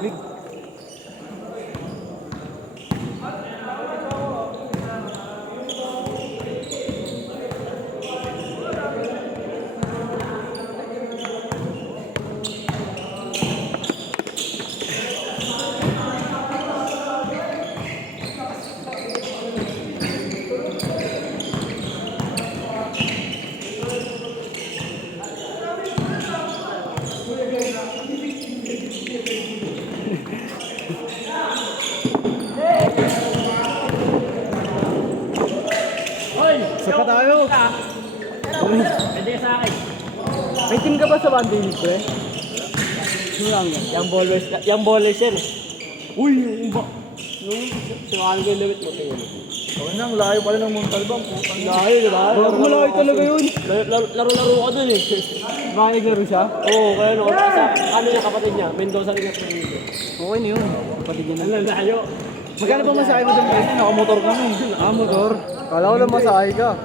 tubig. Isa pa tayo. Pwede sa akin. May team ka ba sa banding pre? Yung ballers yan. Uy, yung ba? Yung sinakali ko yung limit mo. Oo nang layo pala ng Montalbang. Layo, diba? Malayo talaga yun. Laro-laro ka dun eh. Bakit naglaro siya? Oo, kaya no. Sa ano niya kapatid niya, Mendoza rin niya. Okay na yun. Kapatid niya na. Ang layo. Magkano ba masahe mo dun pre? Nakamotor kami. Ah, motor. Kala ko lang masahe ka.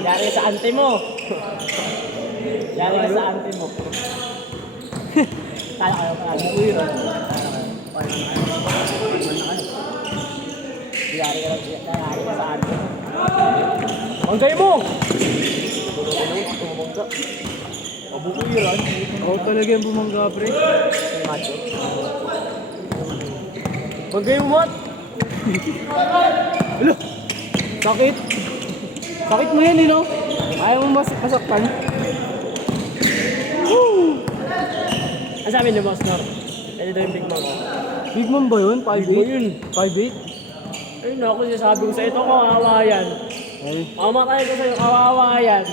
Yari ka sa ante mo. Yari ka sa ante mo. Kaya kayo pa. Yari ka sa ante. Banggay mo! Abukuiran. Ako talaga yung bumangga pre. Banggay mo, Mat! Alo! Sakit! Sakit mo yan, no? Ayaw mo masaktan. Woo! Ang sabi ni Boss Nor, pwede daw yung Big Mom. Big Mom ba yun? 5'8"? Big Mom yun. 5'8"? Ayun ako, sinasabi ko sa ito, kawawa yan. Ay. Mamatay ko sa'yo, kawawa yan.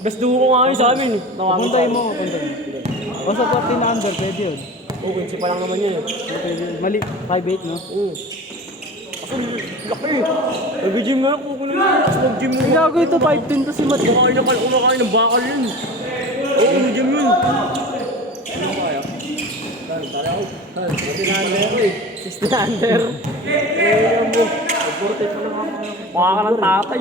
Gusto ko nga yun sa amin. Puntay mo. Basta 14 na under, pwede yun. Oo, kunsi pa lang naman yun eh. Pwede yun. Mali, 5'8", no? Oo. Kasi laki. Nag-gym nga ako kung ano. Tapos mag-gym mo. Gago ito, 5'10" to si Matt. Kumakain ng bakal yun. Oo, mag-gym yun. Ano kaya? Tara ako. 60 under eh. 60 under. Kaya mo. Nag-40 pa lang ako. Mukha ka ng tatay.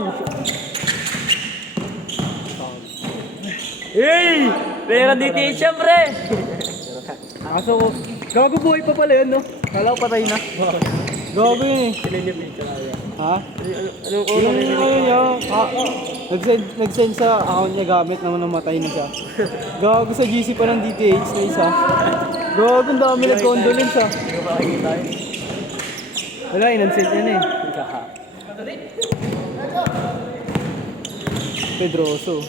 Hey! Pera dito siyempre! Kaso, gago buhay pa pala yun, no? Kala ko patay na. Gago yun eh. Sinilipid ka na yan. Ha? Anong ulo Yung nilipid? ano niya, nag-send sa account niya gamit naman namatay na siya. Gago sa GC pa ng DTH na isa. Gago, ang dami nag-condolence ha. Hindi ko makakita yun. Wala, in-unsend niya na eh. Pedroso.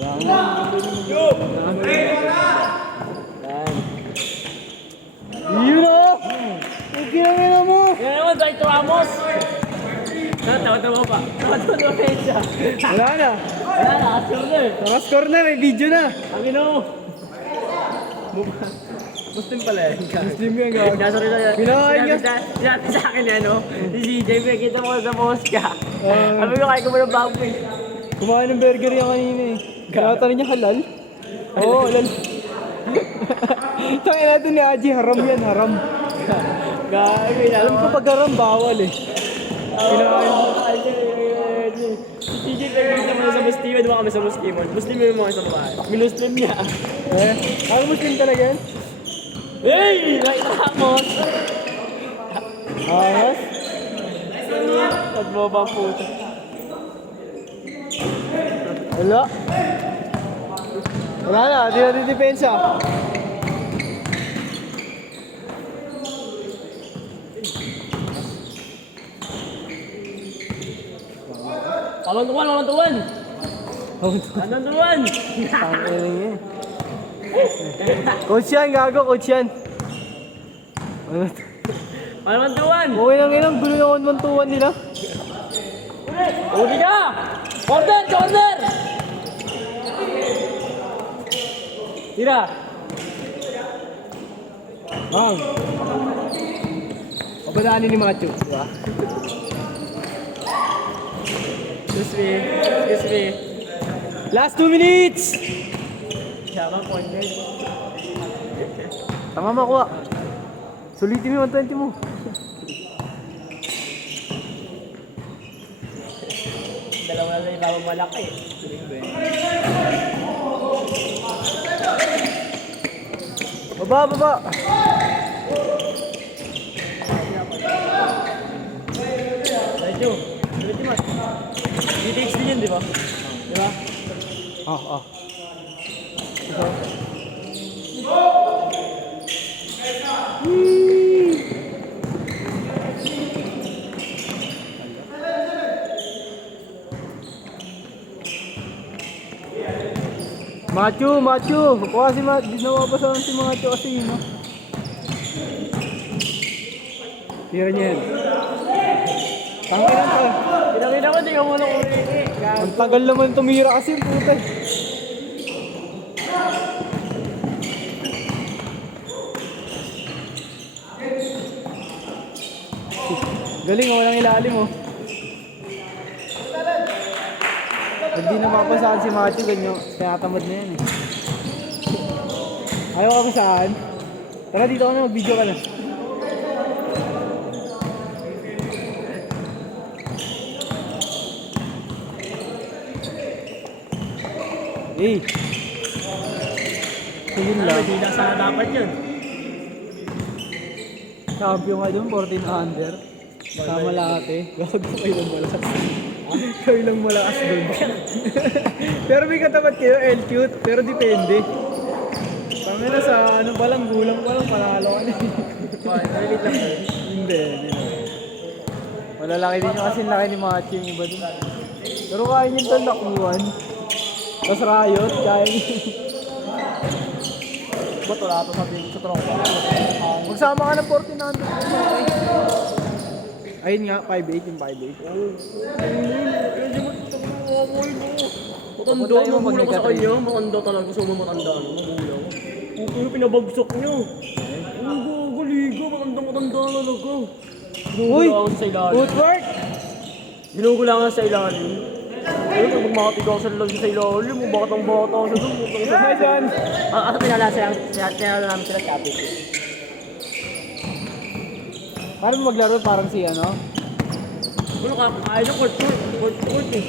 Wala nga. Yun o! Ang kinangina mo! Yan naman, Dwight Ramos! Tawa-tawa pa. Tawa-tawa pa siya. Wala na. Wala na, asyo na eh. Nakascore na, may video na. Ang ino mo. Muslim pala eh. Muslim yan, gago. Nasari na yan. Pinahain niya. Sinabi sa akin yan, no? Si CJ, may kita mo sa post ka. Sabi ko, kaya ko mo ng bago eh. Kumain ng burger yan kanina eh. Kaya niya halal? Oo, halal. Tangin natin ni Aji, haram yan, haram. Gago, Alam ko pag haram, bawal eh. Pinahain mo. Si CJ, may kita mo sa Muslim. Di ba kami sa Muslim? Muslim yung mga sa bahay. Minuslim niya. Eh, ako Muslim talaga yan? Hey! Dwight Ramos! Angas? Nagbaba po. Wala. Wala na, di natin depensa. Walang tuwan! Tangin niya. Coach yan, gago, coach yan. Walang tuwan! Okay lang yun, ang gulo yung 1-1 nila. Uli ka! Corner! Corner! Tira! Bang! Pabadaanin ni Macho, di ba? Excuse me. Excuse me. Last 2 minutes! Sama corner. Tama makuha. Sulitin mo yung 120 mo. Dalawa na yung malaki. Baba, baba. Medyo. Medyo mas. DTX din yun, di ba? Di ba? Ah. Machu. Kuha si Machu. Di nawabasan si Machu kasi yun, no? Tira niya yan. Tangin to. Pinakita ko, di ka muna kumili. Ang tagal naman tumira kasi yung puta. Galing, walang ilalim, oh. Pag di na mapasahan si Machu, ganyan. Tinatamad na yan, eh. Ayaw ka masahan? Tara, dito ka na, mag-video ka na. Eh. Sige lang. Hindi na sana dapat yun. Champion nga doon, 14 under. Sama lahat eh. Gago kayo lang malakas. Kayo lang malakas doon. Pero may katapat kayo, L-cute. Pero depende. Pangina sa ano pa lang, gulang pa lang, panalo ka na. Relate lang yun. Hindi. Malalaki din yung kasi laki ni Machi yung iba doon. Pero kaya nyo ito lakuan. Tapos Riot, kaya nyo. Ba't wala ito sabihin sa tropa? Magsama ka ng 14 under. Ayun nga, 5'8 yung 5'8. Hindi mo ito mawamoy mo. Matanda Papunta mo, mo pag mula ko sa nagka-training. kanya. Matanda talaga, gusto mo matanda. Mamula ko. Yung pinabagsak niyo. Ang gagaligo, matanda talaga. Uy! Ginugulangan sa ilalim. Footwork! Ginugulangan sa ilalim. Ayun, pag magmakatigaw sa ilalim, bakit ang bata sa doon? Nice one! Ano pinala namin sila kapit? Paano mo maglaro parang si ano? Ano ka? Ayaw na court eh.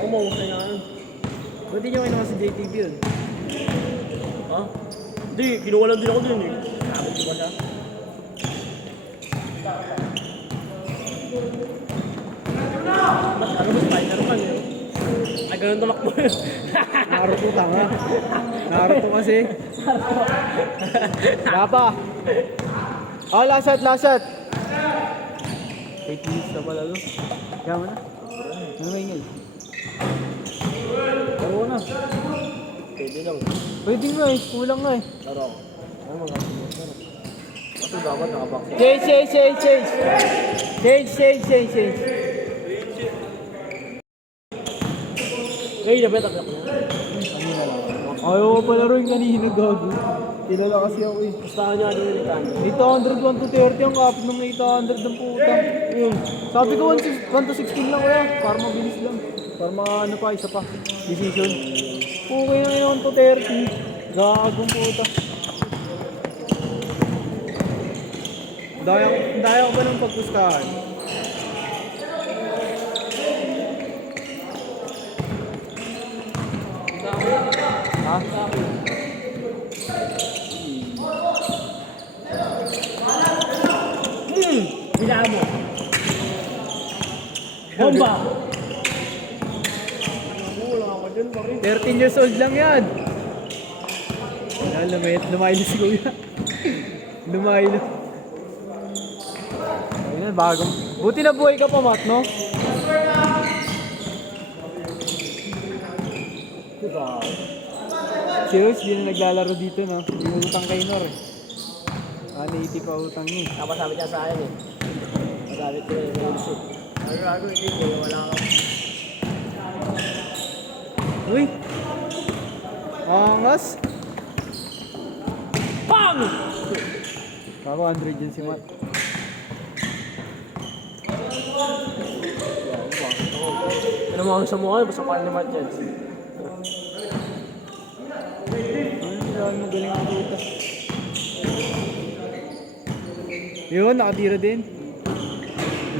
Ako mahusay na ano. Ba't di nyo kinuha si JTB yun? Ha? Hindi, kinuha lang din ako dun eh. Kapit ko ba siya? Ano ba Spider-Man eh? Ay, ganun talakbo yun. Naruto tanga. Naruto kasi. Gapa! Oh, last shot! 8 minutes na pala doon. Kaya mo na. Ano ba ingay? Laro na. Pwede lang. Pwede nga eh. Kulang nga eh. Laro ako. Ano mga kasi dapat nakabox. Change. Ngayon na better ako. Ayaw ko pala rin kanina gago. Kilala kasi ako eh. Gustahan niya din yung tanda. 800, 1 to 30 ang kapit ng 800 ng puta. Yun. Sabi ko 1 to 16 lang kaya. Para mabilis lang. Para ano pa, isa pa. Decision. Okay na yun 1 to 30. Gagong puta. Daya ko ba ng pagpustahan? Ha? Bilaan mo. Bomba! Wala ako dyan, bakit? 13 years old lang yan. Wala, lumaylo si Kuya. Lumaylo. Ayun, bagong. Buti na buhay ka pa, Mat, no? Diba? Serious, di na naglalaro dito, no? Hindi mo utang kay Nor, eh. 180 pa utang niya. Tapos sabi niya sa akin eh. Sabi ko eh, may ano gago, hindi, wala ka. Uy! Angas! Bang! Kako 100 yun si Mat. Ano mo sa mukha, basta pa naman yan. Ano, magaling ang dito. Yun, nakatira din.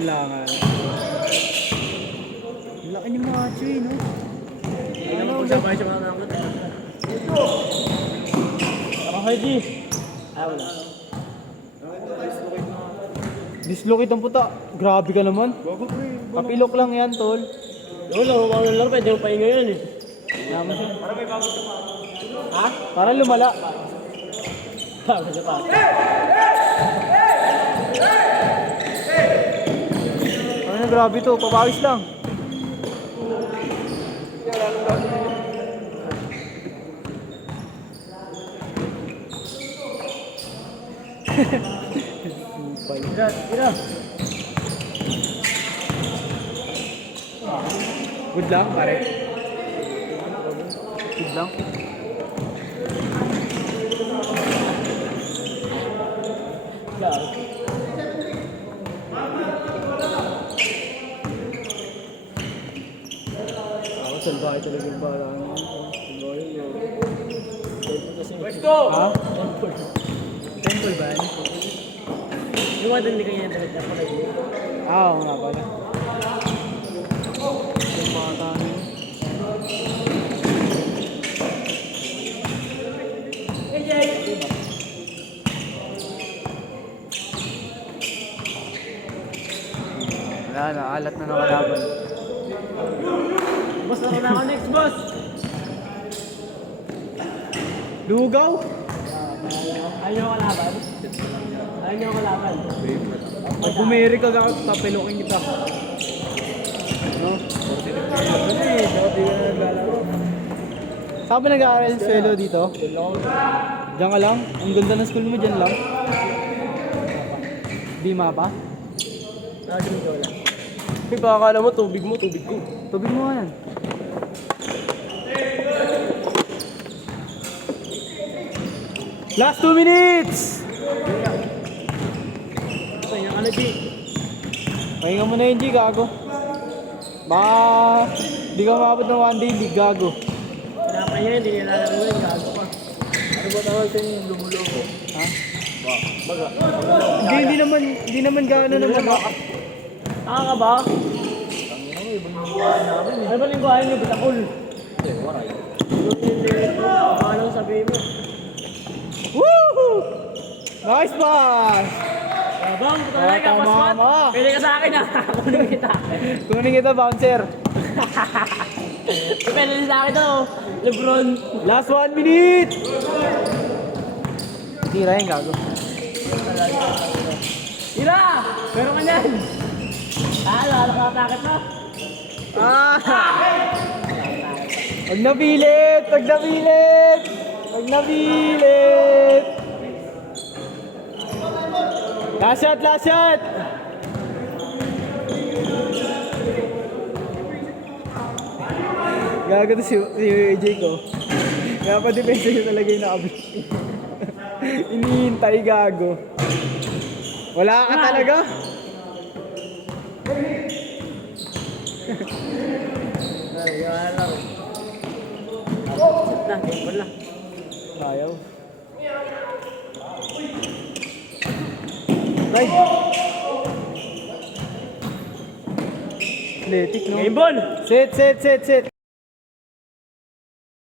Wala nga. Laki ni Machu, no? Hindi naman kung sabay siya mga nangat. Okay, G. Ah, wala. Dislocate ang puta. Grabe ka naman. Kapilok lang yan, tol. Wala, wala lang. Pwede mo pahinga yun eh. Naman siya. Ha? Para lumala. Bago sa pa. Ano na grabe to, papawis lang. Tira, tira. Good lang, pare. Good lang. Garo. Ako, salbahe talaga yung parang. Let's go! Ha? Temple. Temple ba yan? Yung mga doon, hindi kanya damit na pala yun. Oo nga pala. Yung mga tani. Wala na, alat na nakalaban. Boss, laro na ako next, boss! Lugaw? Ayaw nyo kalaban? Ayaw nyo kalaban? Pag bumiri ka, papilokin kita. No? Ano eh, dapat di ka na naglalaro. Saan ba nag-aaral sa Swelo dito? Diyan ka lang? Ang ganda ng school mo, dyan lang? Di mapa? Nakagawin ko lang. May pakakala mo, tubig mo, tubig ko. Tubig mo nga yan. Last 2 minutes! Ito yung ano, G? Pahinga mo na yun, G, gago. Baka di ka maabot ng 1 day, di gago. Pinapaya yun, hindi nilalaro yun, gago ka. Ano ba tawag sa inyo yung lumulobo? Ha? Baga. Hindi naman gaano naman. Taka ka ba? Ano ba lingwahan niyo, bitakul? Ano sabihin mo? Woohoo! Nice pass! Abang, talaga ka, Tama paspat. mo. Pwede ka sa akin ah. Kunin kita. Kunin kita, bouncer. Pwede din sa akin to. Lebron. Last 1 minute! Tira yung gago. Tira! Meron ka niyan. Nakakatakit na. Ah! Wag na pilit! Wag na pilit! Wag na pilit! Last shot! Last shot! Gago to si AJ ko. Kaya pa depensa niya talaga yung nakabit. Inihintay gago. Wala ka talaga? Ay, wala lang. Sit na, table lang. Ayaw. Right. Athletic, no? Game ball! Set, set, set, set.